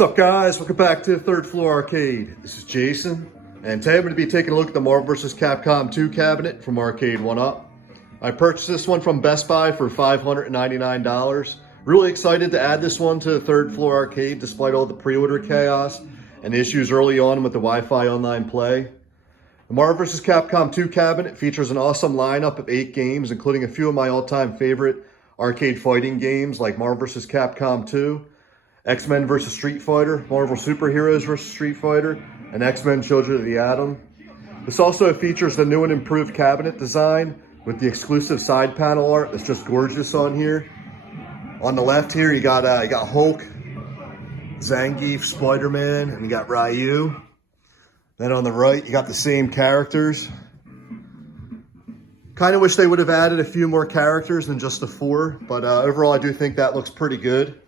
What's up, guys? Welcome back to the Third Floor Arcade. This is Jason, and today I'm going to be taking a look at the Marvel vs. Capcom 2 cabinet from Arcade1up. I purchased this one from Best Buy for $599. Really excited to add this one to the Third Floor Arcade despite all the pre-order chaos and issues early on with the Wi-Fi online play. The Marvel vs. Capcom 2 cabinet features an awesome lineup of 8 games, including a few of my all-time favorite arcade fighting games like Marvel vs. Capcom 2, XMen vs. Street Fighter, Marvel Superheroes vs. Street Fighter, and XMen Children of the Atom. This also features the new and improved cabinet design with the exclusive side panel art that's just gorgeous on here. On the left here, you got Hulk, Zangief, Spider-Man, and you got Ryu. Then on the right, you got the same characters. Kind of wish they would have added a few more characters than just the 4, but overall I do think that looks pretty good.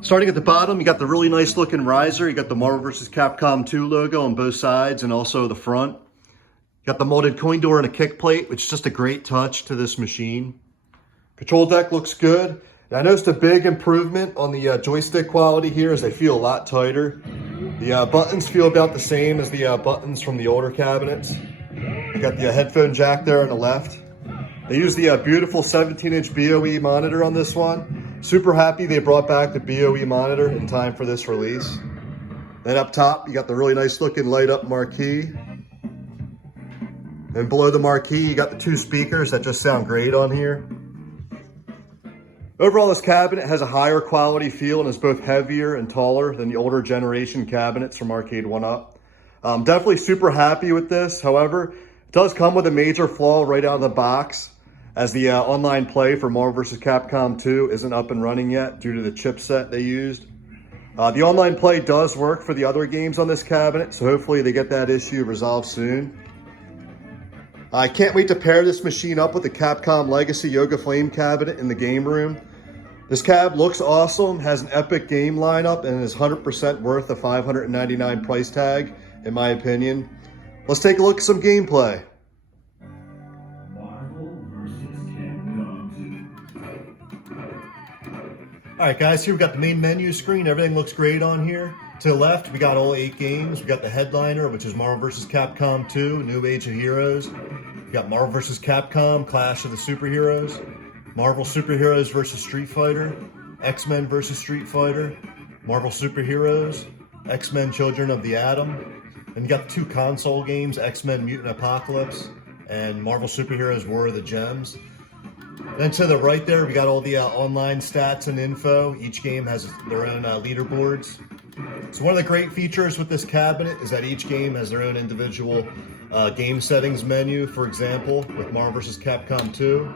Starting at the bottom, you got the really nice looking riser. You got the Marvel vs. Capcom 2 logo on both sides and also the front. You got the molded coin door and a kick plate, which is just a great touch to this machine. Control deck looks good. And I noticed a big improvement on the joystick quality here as they feel a lot tighter. The buttons feel about the same as the buttons from the older cabinets. You got the headphone jack there on the left. They use the beautiful 17-inch BOE monitor on this one. Super happy they brought back the BOE monitor in time for this release. Then up top, you got the really nice looking light up marquee. And below the marquee, you got the 2 speakers that just sound great on here. Overall, this cabinet has a higher quality feel and is both heavier and taller than the older generation cabinets from Arcade1up. I'm definitely super happy with this. However, it does come with a major flaw right out of the box, as the online play for Marvel vs. Capcom 2 isn't up and running yet due to the chipset they used. The online play does work for the other games on this cabinet, so hopefully they get that issue resolved soon. I can't wait to pair this machine up with the Capcom Legacy Yoga Flame cabinet in the game room. This cab looks awesome, has an epic game lineup, and is 100% worth the $599 price tag, in my opinion. Let's take a look at some gameplay. Alright guys, here we got the main menu screen. Everything looks great on here. To the left, we got all 8 games. We got the headliner, which is Marvel vs. Capcom 2, New Age of Heroes. We got Marvel vs. Capcom, Clash of the Superheroes. Marvel Superheroes vs. Street Fighter. X-Men vs. Street Fighter. Marvel Superheroes. X-Men Children of the Atom. And you got the 2 console games, X-Men Mutant Apocalypse and Marvel Superheroes War of the Gems. Then to the right there, we got all the online stats and info. Each game has their own leaderboards. So one of the great features with this cabinet is that each game has their own individual game settings menu. For example, with Marvel vs. Capcom 2,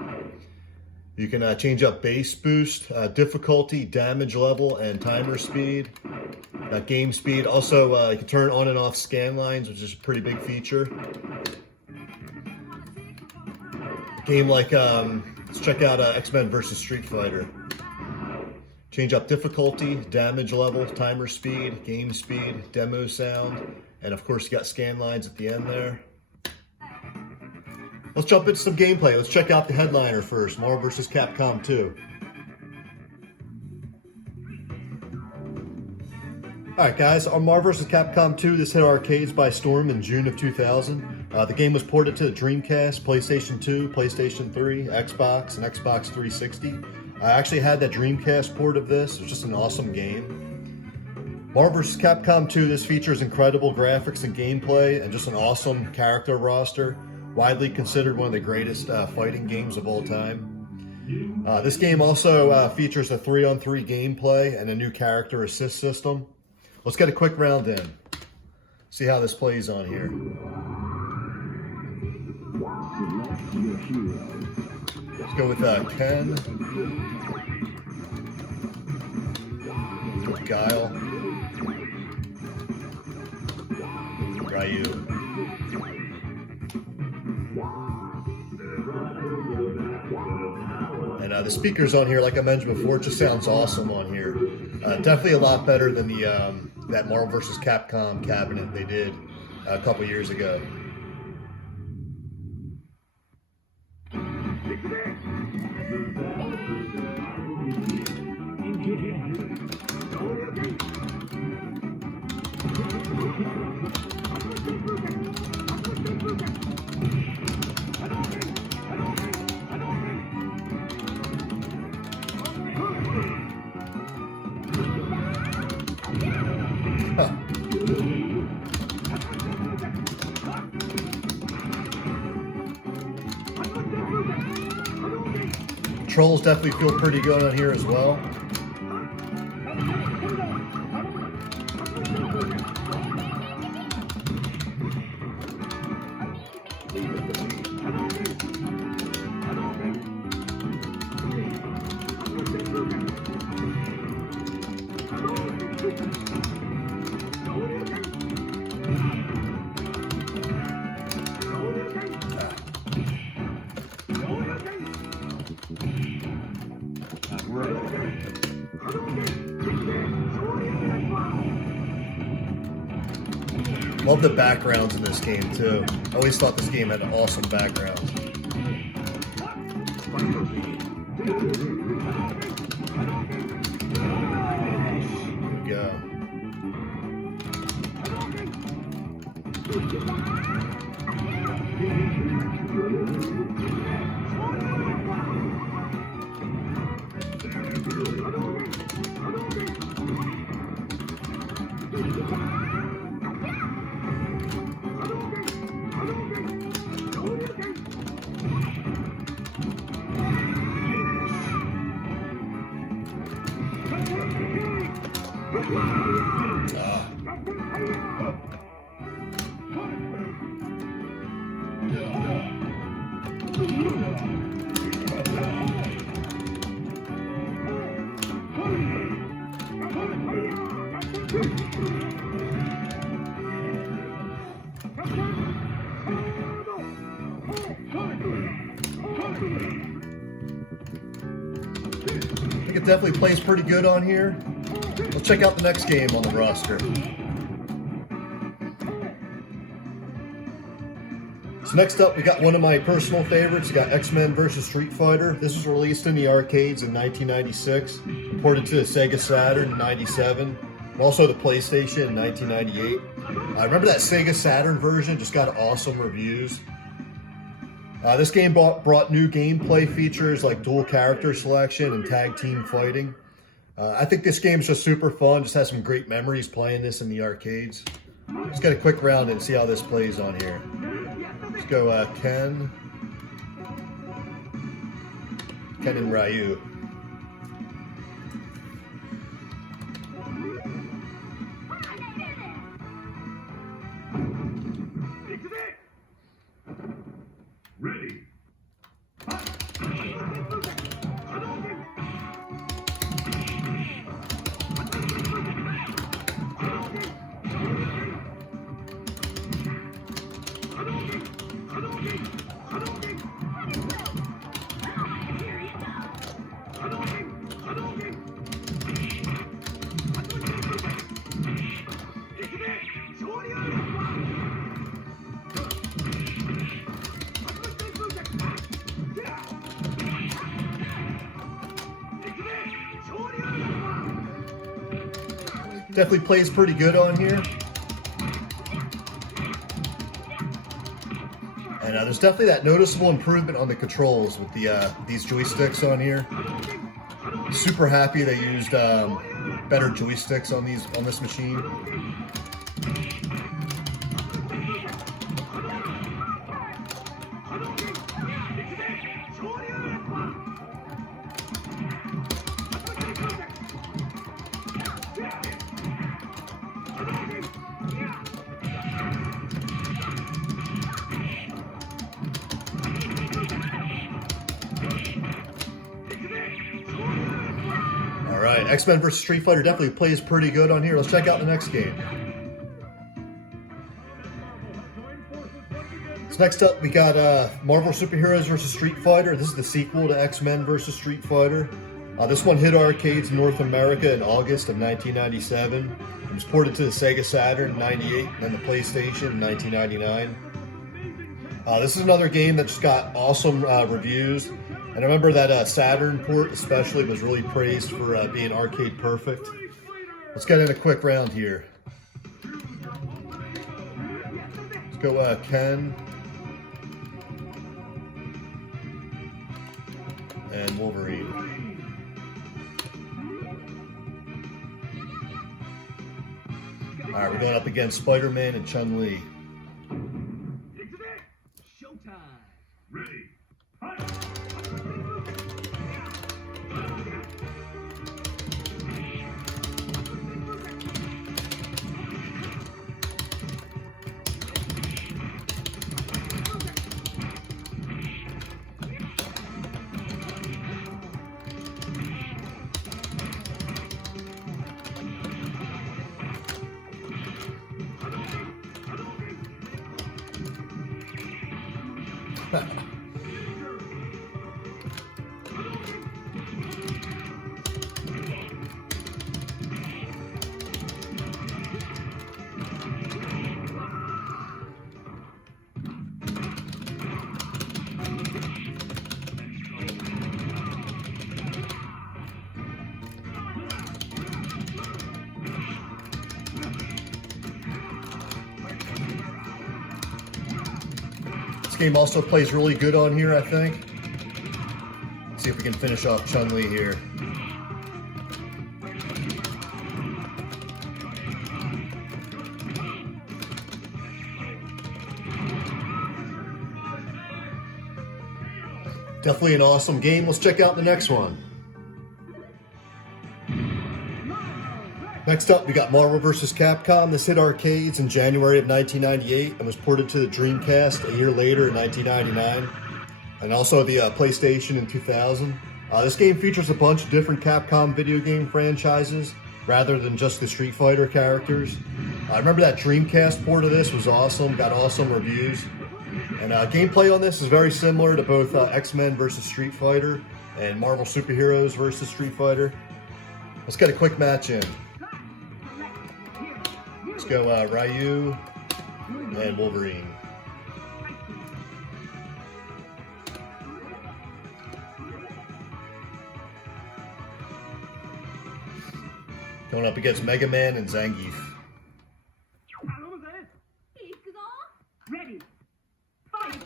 you can change up base boost, difficulty, damage level, and timer speed. Game speed. Also, you can turn on and off scan lines, which is a pretty big feature. A game like let's check out X-Men vs. Street Fighter. Change up difficulty, damage level, timer speed, game speed, demo sound, and of course you got scan lines at the end there. Let's jump into some gameplay. Let's check out the headliner first, Marvel vs. Capcom 2. Alright guys, on Marvel vs. Capcom 2, this hit arcades by storm in June of 2000. The game was ported to the Dreamcast, PlayStation 2, PlayStation 3, Xbox, and Xbox 360. I actually had that Dreamcast port of this. It was just an awesome game. Marvel vs. Capcom 2, this features incredible graphics and gameplay and just an awesome character roster. Widely considered one of the greatest fighting games of all time. This game also features a 3-on-3 gameplay and a new character assist system. Let's get a quick round in. See how this plays on here. Let's go with Ken. With Guile. Ryu. And the speakers on here, like I mentioned before, it just sounds awesome on here. Definitely a lot better than the that Marvel vs. Capcom cabinet they did a couple years ago. Controls definitely feel pretty good on here as well. Love the backgrounds in this game too. I always thought this game had awesome backgrounds. Here we go. I think it definitely plays pretty good on here. Let's check out the next game on the roster. So next up, we got one of my personal favorites. We got XMen versus Street Fighter. This was released in the arcades in 1996, ported to the Sega Saturn in 97, and also the PlayStation in 1998. I remember that Sega Saturn version just got awesome reviews. This game brought new gameplay features like dual character selection and tag team fighting. I think this game is just super fun. Just has some great memories playing this in the arcades. Let's get a quick round and see how this plays on here. Let's go Ken and Ryu. Ready. Definitely plays pretty good on here. And there's definitely that noticeable improvement on the controls with the these joysticks on here. Super happy they used better joysticks on this machine. Alright, XMen vs. Street Fighter definitely plays pretty good on here. Let's check out the next game. So next up, we got Marvel Superheroes vs. Street Fighter. This is the sequel to XMen vs. Street Fighter. This one hit arcades in North America in August of 1997. It was ported to the Sega Saturn in 98 and then the PlayStation in 1999. This is another game that just got awesome reviews. And I remember that Saturn port especially was really praised for being arcade perfect. Let's get in a quick round here. Let's go Ken and Wolverine. All right, we're going up against Spider-Man and Chun-Li. Showtime. Ready. Fight. This game also plays really good on here, I think. Let's see if we can finish off Chun-Li here. Definitely an awesome game. Let's check out the next one. Next up, we got Marvel vs. Capcom. This hit arcades in January of 1998 and was ported to the Dreamcast a year later in 1999, and also the PlayStation in 2000. This game features a bunch of different Capcom video game franchises rather than just the Street Fighter characters. I remember that Dreamcast port of this was awesome, got awesome reviews. And gameplay on this is very similar to both X-Men versus Street Fighter and Marvel Superheroes versus Street Fighter. Let's get a quick match in. Let's go Ryu and Wolverine. Going up against Mega Man and Zangief. Ready. Fight.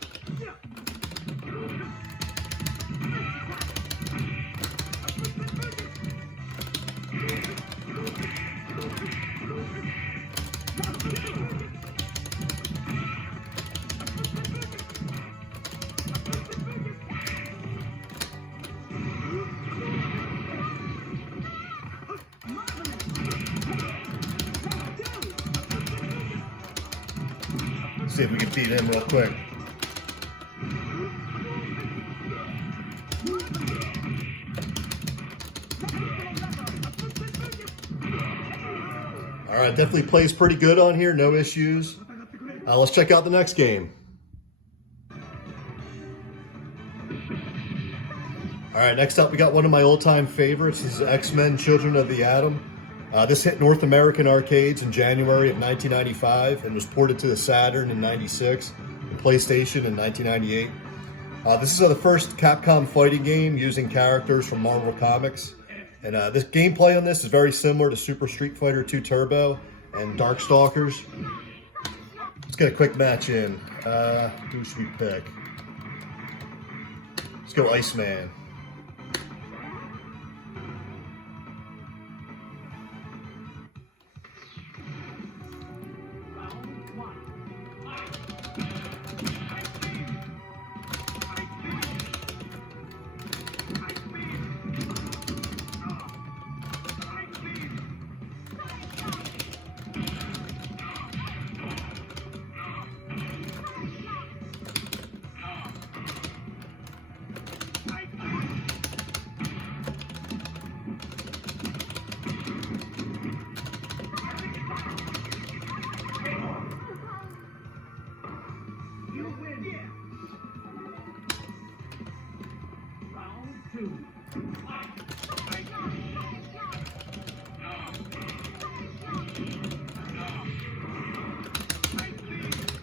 See if we can beat him real quick. All right, definitely plays pretty good on here, no issues. Let's check out the next game. All right, next up we got one of my old-time favorites. This is X-Men Children of the Atom. This hit North American arcades in January of 1995 and was ported to the Saturn in '96 and PlayStation in 1998. This is the first Capcom fighting game using characters from Marvel Comics. And this gameplay on this is very similar to Super Street Fighter 2 Turbo and Darkstalkers. Let's get a quick match in. Who should we pick? Let's go Iceman.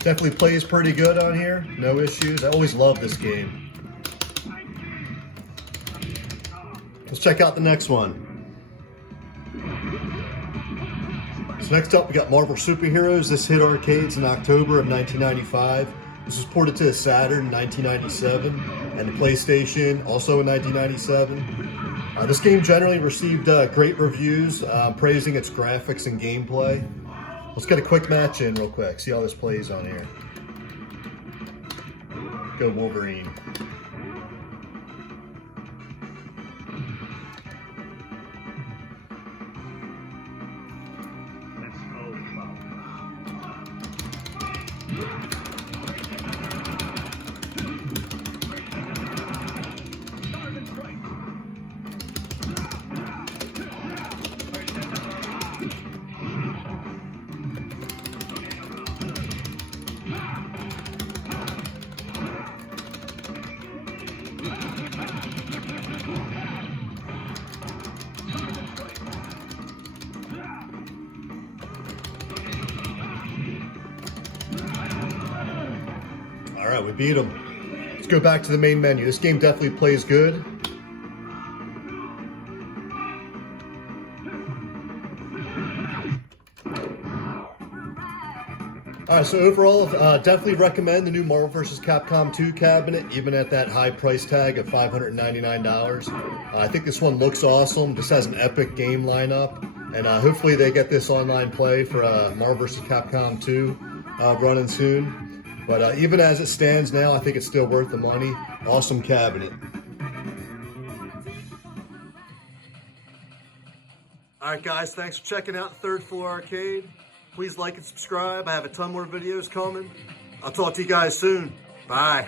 Definitely plays pretty good on here, no issues. I always love this game. Let's check out the next one. So next up, we got Marvel Superheroes. This hit arcades in October of 1995. This was ported to the Saturn in 1997 and the PlayStation also in 1997. This game generally received great reviews, praising its graphics and gameplay. Let's get a quick match in real quick, see how this plays on here. Go Wolverine. Let's go, All right, we beat him. Let's go back to the main menu. This game definitely plays good. All right, so overall, definitely recommend the new Marvel vs. Capcom 2 cabinet, even at that high price tag of $599. I think this one looks awesome. This has an epic game lineup, and hopefully they get this online play for Marvel vs. Capcom 2 running soon. But even as it stands now, I think it's still worth the money. Awesome cabinet. All right, guys, thanks for checking out Third Floor Arcade. Please like and subscribe. I have a ton more videos coming. I'll talk to you guys soon. Bye.